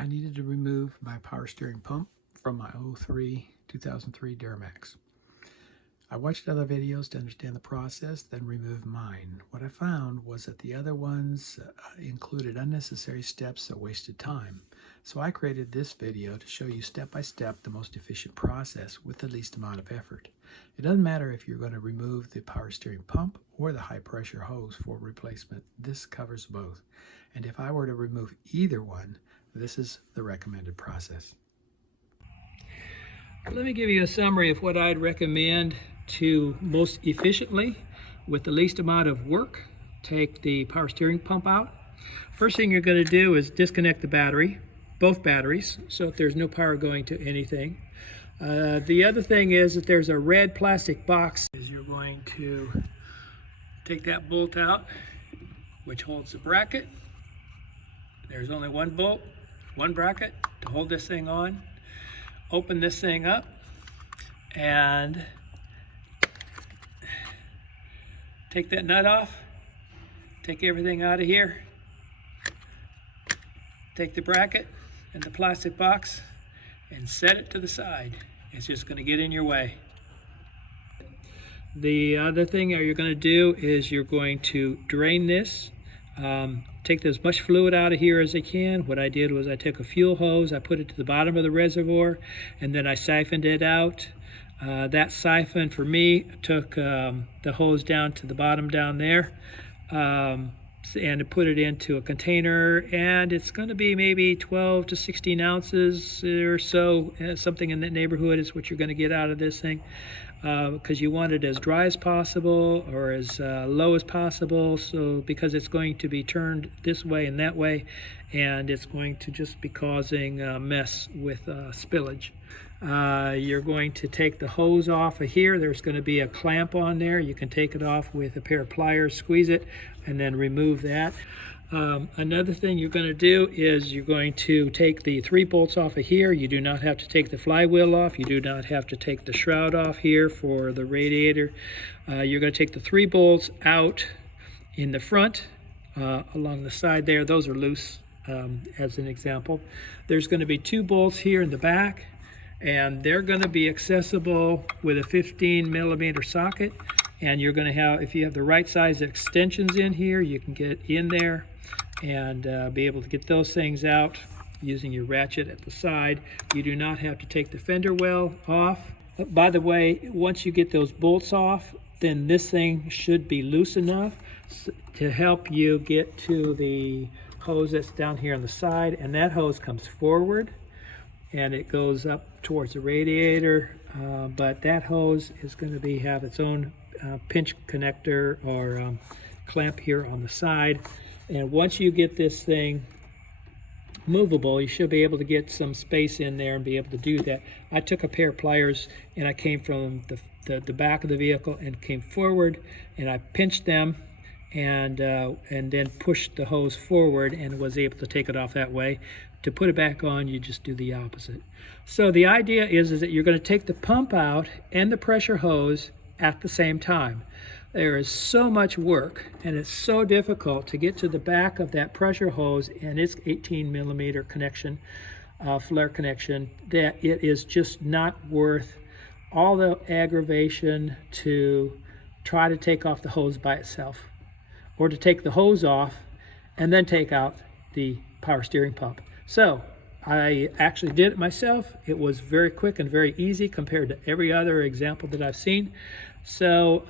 I needed to remove my power steering pump from my 2003 Duramax. I watched other videos to understand the process, then removed mine. What I found was that the other ones included unnecessary steps that wasted time. So I created this video to show you step by step the most efficient process with the least amount of effort. It doesn't matter if you're going to remove the power steering pump or the high pressure hose for replacement. This covers both. And if I were to remove either one, this is the recommended process. Let me give you a summary of what I'd recommend to most efficiently, with the least amount of work, take the power steering pump out. First thing you're going to do is disconnect the battery, both batteries, so that there's no power going to anything. The other thing is that there's a red plastic box. You're going to take that bolt out, which holds the bracket. There's only one bolt, one bracket to hold this thing on. Open this thing up and take that nut off, take everything out of here, take the bracket and the plastic box and set it to the side. It's just going to get in your way. The other thing you're going to do is you're going to drain this. Take as much fluid out of here as I can. What I did was I took a fuel hose, I put it to the bottom of the reservoir, and then I siphoned it out. That siphon for me took the hose down to the bottom down there, and put it into a container, and it's going to be maybe 12 to 16 ounces or so, something in that neighborhood is what you're going to get out of this thing, because you want it as dry as possible or as low as possible, so because it's going to be turned this way and that way, and it's going to just be causing a mess with spillage. You're going to take the hose off of here. There's going to be a clamp on there. You can take it off with a pair of pliers, squeeze it, and then remove that. Another thing you're going to do is you're going to take the 3 bolts off of here. You do not have to take the flywheel off. You do not have to take the shroud off here for the radiator. You're going to take the 3 bolts out in the front, along the side there. Those are loose, as an example. There's going to be 2 bolts here in the back, and they're going to be accessible with a 15mm socket. And you're going to have, if you have the right size extensions in here, you can get in there and be able to get those things out using your ratchet at the side. You do not have to take the fender well off. By the way, once you get those bolts off, then this thing should be loose enough to help you get to the hose that's down here on the side, and that hose comes forward and it goes up towards the radiator, but that hose is going to have its own pinch connector or clamp here on the side. And once you get this thing movable, you should be able to get some space in there and be able to do that. I took a pair of pliers and I came from the back of the vehicle and came forward, and I pinched them and then pushed the hose forward and was able to take it off that way. To put it back on, you just do the opposite. So the idea is that you're going to take the pump out and the pressure hose at the same time. There is so much work, and it's so difficult to get to the back of that pressure hose and its 18mm connection, flare connection, that it is just not worth all the aggravation to try to take off the hose by itself, or to take the hose off and then take out the power steering pump. So I actually did it myself. It was very quick and very easy compared to every other example that I've seen. So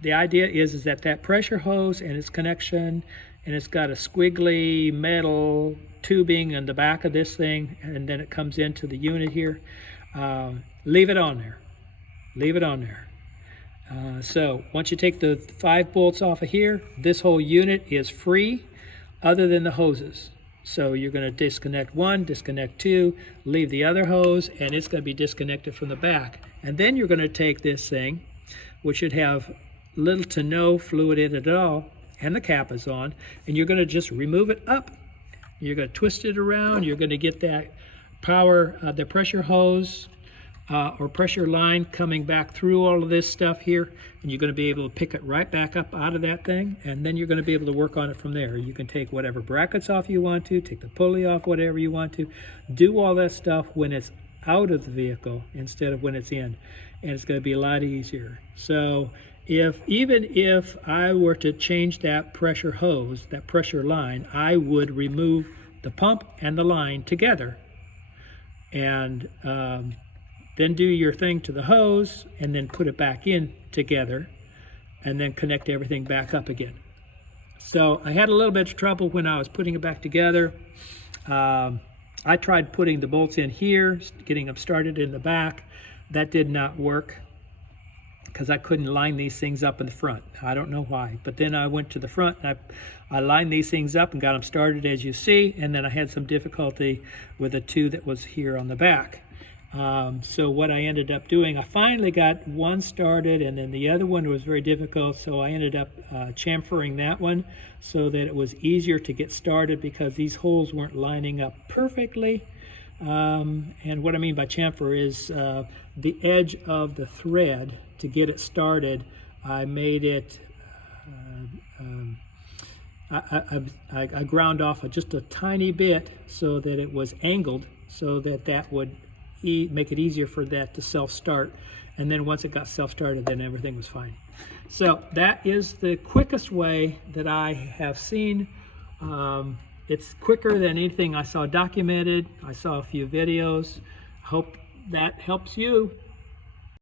the idea is that pressure hose and its connection, and it's got a squiggly metal tubing in the back of this thing, and then it comes into the unit here. Leave it on there. Leave it on there. So once you take the 5 bolts off of here, this whole unit is free other than the hoses. So you're going to disconnect 1, disconnect 2, leave the other hose, and it's going to be disconnected from the back. And then you're going to take this thing, which should have little to no fluid in it at all, and the cap is on, and you're going to just remove it up. You're going to twist it around. You're going to get that the pressure hose or pressure line coming back through all of this stuff here, and you're going to be able to pick it right back up out of that thing, and then you're going to be able to work on it from there. You can take whatever brackets off you want to, take the pulley off, whatever you want to. Do all that stuff when it's out of the vehicle instead of when it's in, and it's going to be a lot easier. So even if I were to change that pressure hose, that pressure line, I would remove the pump and the line together, and then do your thing to the hose, and then put it back in together, and then connect everything back up again. So I had a little bit of trouble when I was putting it back together. I tried putting the bolts in here, getting them started in the back. That did not work because I couldn't line these things up in the front. I don't know why. But then I went to the front and I lined these things up and got them started, as you see, and then I had some difficulty with the two that was here on the back. So what I ended up doing, I finally got one started, and then the other one was very difficult, so I ended up chamfering that one so that it was easier to get started because these holes weren't lining up perfectly. And what I mean by chamfer is the edge of the thread. To get it started, I made it, I ground off just a tiny bit so that it was angled, so that that would make it easier for that to self-start. And then once it got self-started, then everything was fine. So that is the quickest way that I have seen. It's quicker than anything I saw documented. I saw a few videos. Hope that helps you.